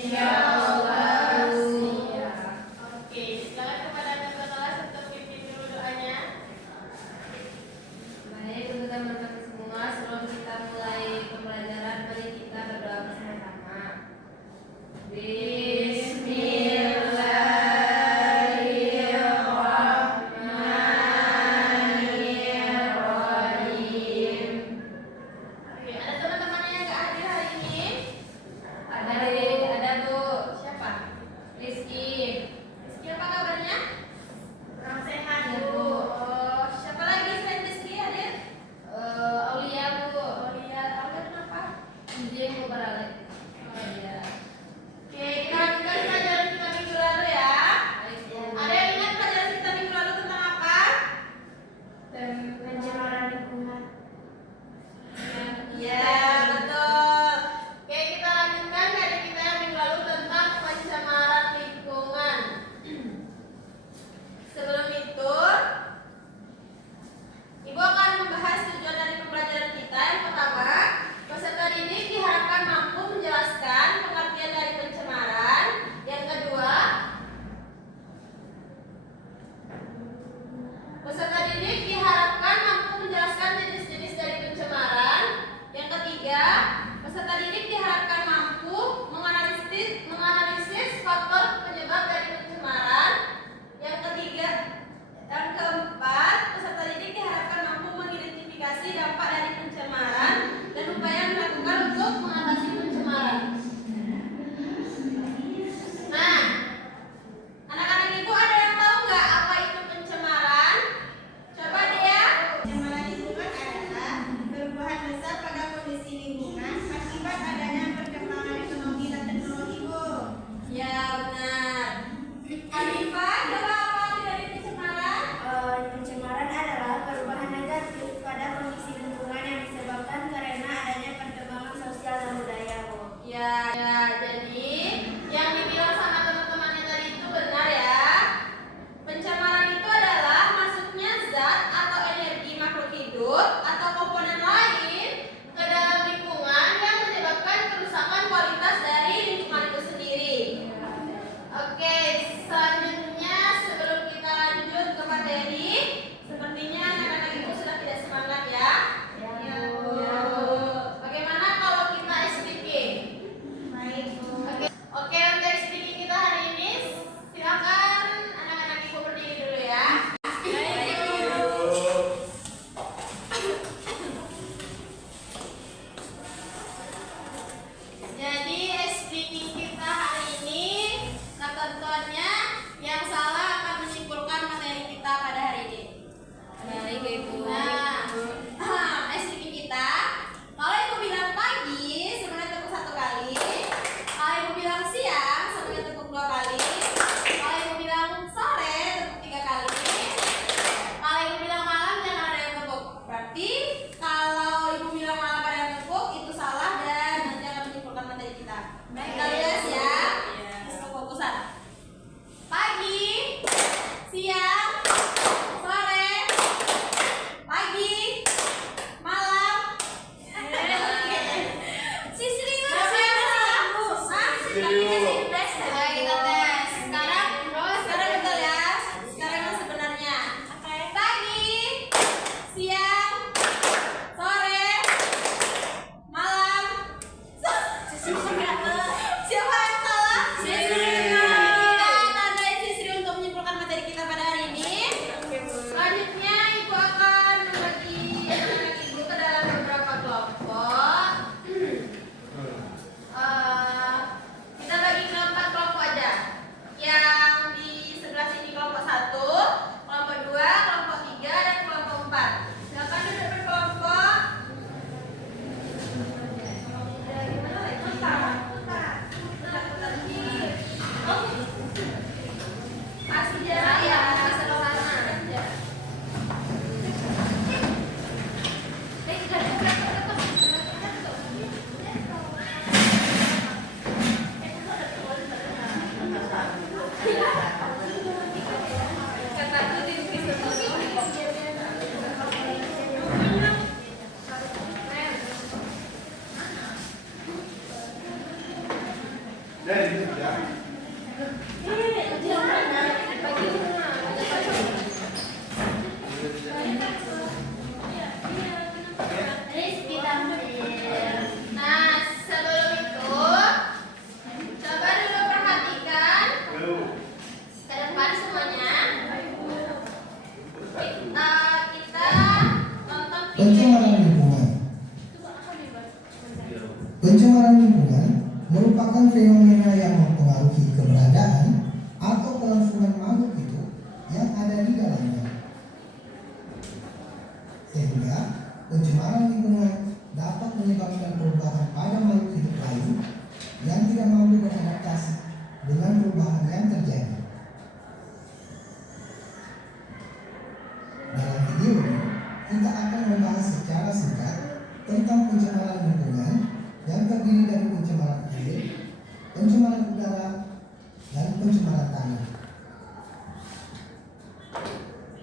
Insyaallah. Oke, silakan kepada kakak kelas untuk pimpin dulu doanya. Baik, untuk teman-teman semua, sebelum kita mulai pembelajaran, mari kita berdoa bersama-sama. Bismillahirrahmanirrahim. Oke, ada teman-teman yang nggak hadir hari ini? Ada Bu. Siapa? Rizky. Rizky, apa kabarnya? Kurang sehat, Iya, Bu. Bu. Oh, siapa lagi selain Rizky hadir? Aulia Bu. Oh iya, Aulia kenapa? Izin Bu Barale. Oh iya. Oke, Rizky tampil. Nah, sebelum itu coba dulu perhatikan ke depan semuanya. Kita nonton Pencemaran lingkungan. Pencemaran lingkungan merupakan fenomena yang mempengaruhi keberadaan atau kelangsungan makhluk hidup yang ada di dalamnya. Sehingga pencemaran lingkungan dapat menyebabkan perubahan pada makhluk hidup lain yang tidak mampu beradaptasi dengan perubahan yang terjadi. Dalam video ini, kita akan membahas secara singkat tentang pencemaran lingkungan yang terdiri dari pencemaran air, pencemaran udara, dan pencemaran tanah.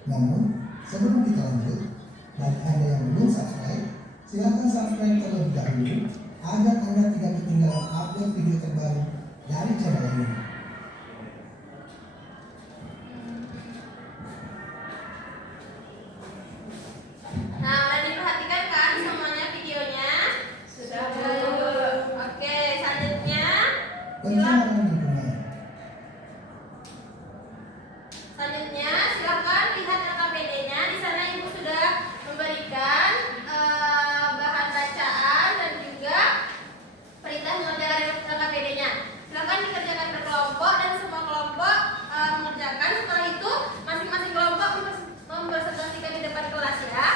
Namun, sebelum kita lanjut, bagi Anda yang belum subscribe, silakan subscribe terlebih dahulu agar Anda tidak ketinggalan upload video terbaru dari channel ini. Nah, udah diperhatikan kan semuanya videonya? Sudah. Oke, selanjutnya Pencemaran lingkungan. silakan lihat RKPD-nya. Di sana Ibu sudah memberikan bahan bacaan dan juga perintah mengerjakan RKPD-nya. Silakan dikerjakan berkelompok dan semua kelompok mengerjakan. Setelah itu masing-masing kelompok mempresentasikan di depan kelas ya.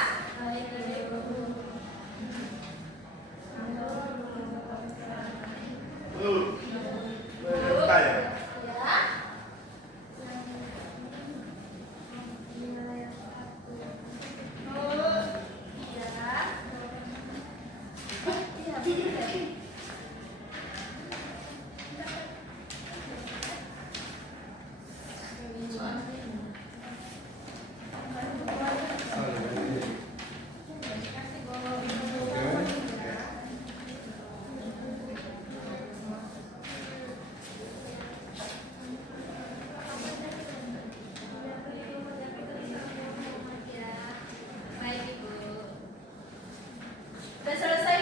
Ya. Baik Ibu. Udah selesai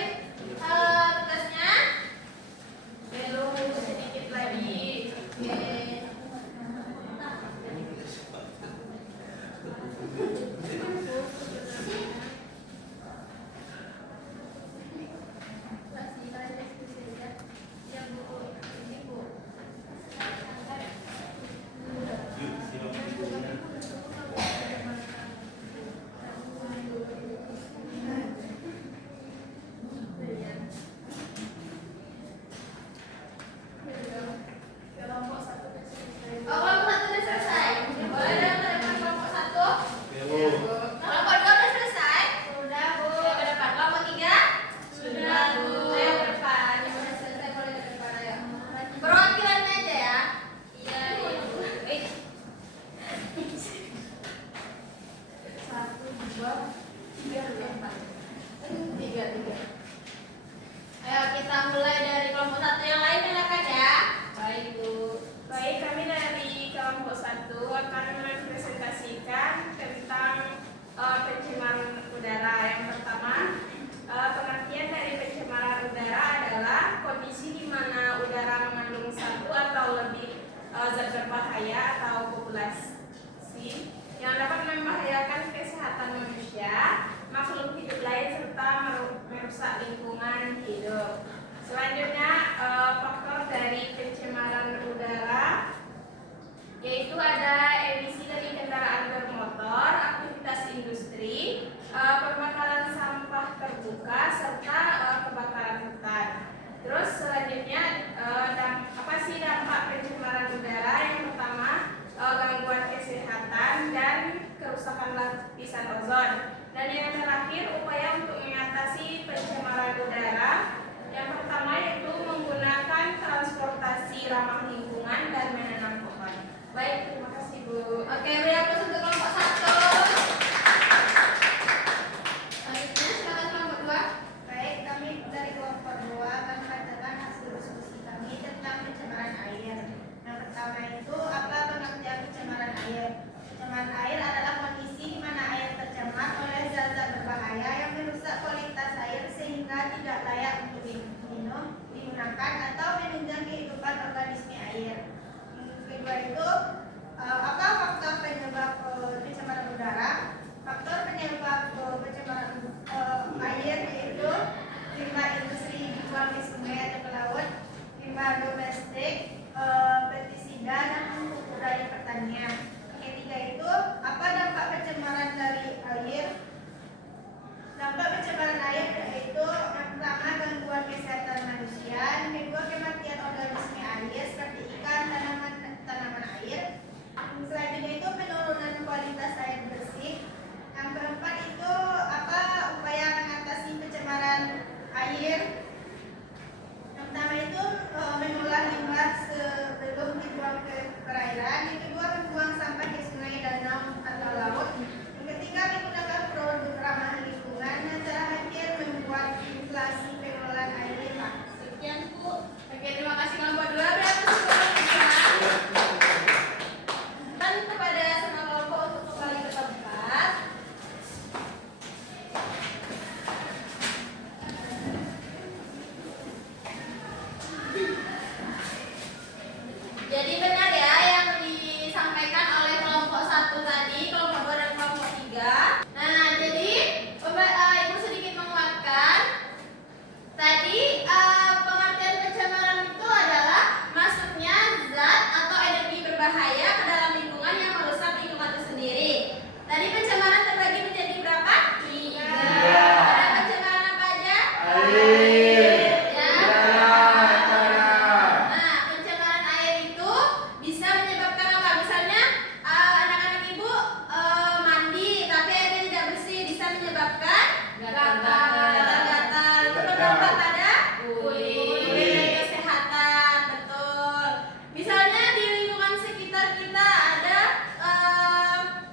tugasnya? Belum, sedikit lagi. Oke. Kelompok satu udah selesai. Boleh dong telepon kelompok satu? Kelompok dua udah selesai? Sudah, Bu. Ayo ke depan. Kelompok tiga? Sudah, Bu. Ayo ke depan. Yang udah selesai boleh ke depan, ayo. Perwakilannya aja ya. Iya, Ibu. Satu, dua, tiga, empat. Tiga. Ayo kita mulai dari kelompok satu yang lain silakan ya. Baik Bu. Baik, kami dari kelompok 1 akan mempresentasikan tentang pencemaran udara. Yang pertama, pengertian dari pencemaran udara adalah kondisi di mana udara mengandung satu atau lebih zat berbahaya atau populasi yang dapat membahayakan kesehatan manusia, makhluk hidup lain serta merusak lingkungan hidup. Selanjutnya, faktor dari pencemaran udara yaitu ada emisi dari kendaraan bermotor, aktivitas industri, pembakaran sampah terbuka serta kebakaran hutan. Terus selanjutnya apa sih dampak pencemaran udara? Yang pertama, gangguan kesehatan dan kerusakan lapisan ozon. Dan yang terakhir, upaya untuk mengatasi pencemaran udara. Yang pertama yaitu menggunakan transportasi ramah lingkungan dan menanam pohon. Baik, terima kasih Bu. Oke, beri aplaus untuk kelompok satu. Selanjutnya silakan kelompok dua. Baik, kami dari kelompok 2 akan membacakan hasil diskusi kami tentang pencemaran plastik, pestisida, dan pupuk dari pertanian. Yang ketiga itu apa dampak pencemaran dari air? Dampak pencemaran air yaitu yang pertama gangguan kesehatan manusia, yang kedua kematian organisme air seperti ikan, tanaman air. Selanjutnya itu penurunan kualitas air bersih. Yang keempat itu apa upaya mengatasi pencemaran air? Yang pertama itu mengolah limbah sebelum dibuang ke perairan. Yang kedua membuang sampah ke sungai, danau atau laut. Yang ketiga menggunakan produk ramah lingkungan. Dan terakhir membuat instalasi pengelolaan air limbah. Sekian Bu. Oke, terima kasih kelompok 2 atas kelompok. Dan kepada semua kelompok untuk kembali ke tempat. Jadi benar ya yang disampaikan oleh kelompok 1 tadi, kelompok 2 dan kelompok 3. Nah, jadi Ibu sedikit menguatkan. Tadi pengertian pencemaran itu adalah masuknya zat atau energi berbahaya ke dalam lingkungan yang merusak lingkungan itu sendiri. Tadi pencemaran terbagi menjadi berapa? 3. Ada pencemaran apa aja? Air. Ya. Nah, pencemaran air itu bisa menyebabkan apa? Misalnya anak-anak ibu mandi tapi airnya tidak bersih, bisa menyebabkan gatal-gatal. Itu berdampak pada kulit, kesehatan, betul. Misalnya di lingkungan sekitar kita ada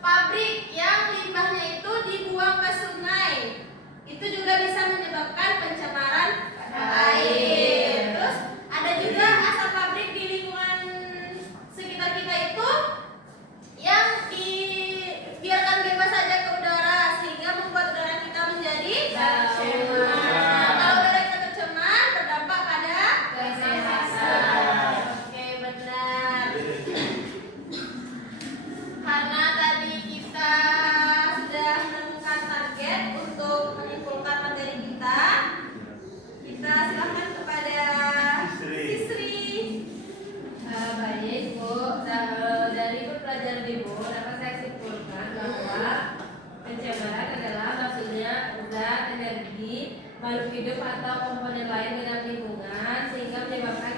pabrik yang limbahnya itu dibuang ke sungai. Itu juga bisa menyebabkan pencemaran air. Terus ada juga asap pabrik di lingkungan sekitar kita itu yang dibiarkan bebas saja ke udara sehingga membuat udara kita menjadi tercemar. Nah, kalau udara kita tercemar berdampak pada kesehatan. Oke, benar. Karena tadi kita sudah menemukan target untuk menyimpulkan materi kita silakan kepada Sisri. Baik Bu, dari pelajaran Ibu dapat saya simpulkan bahwa pencemaran adalah maksudnya zat, energi, makhluk hidup atau komponen lain dalam lingkungan sehingga menyebabkan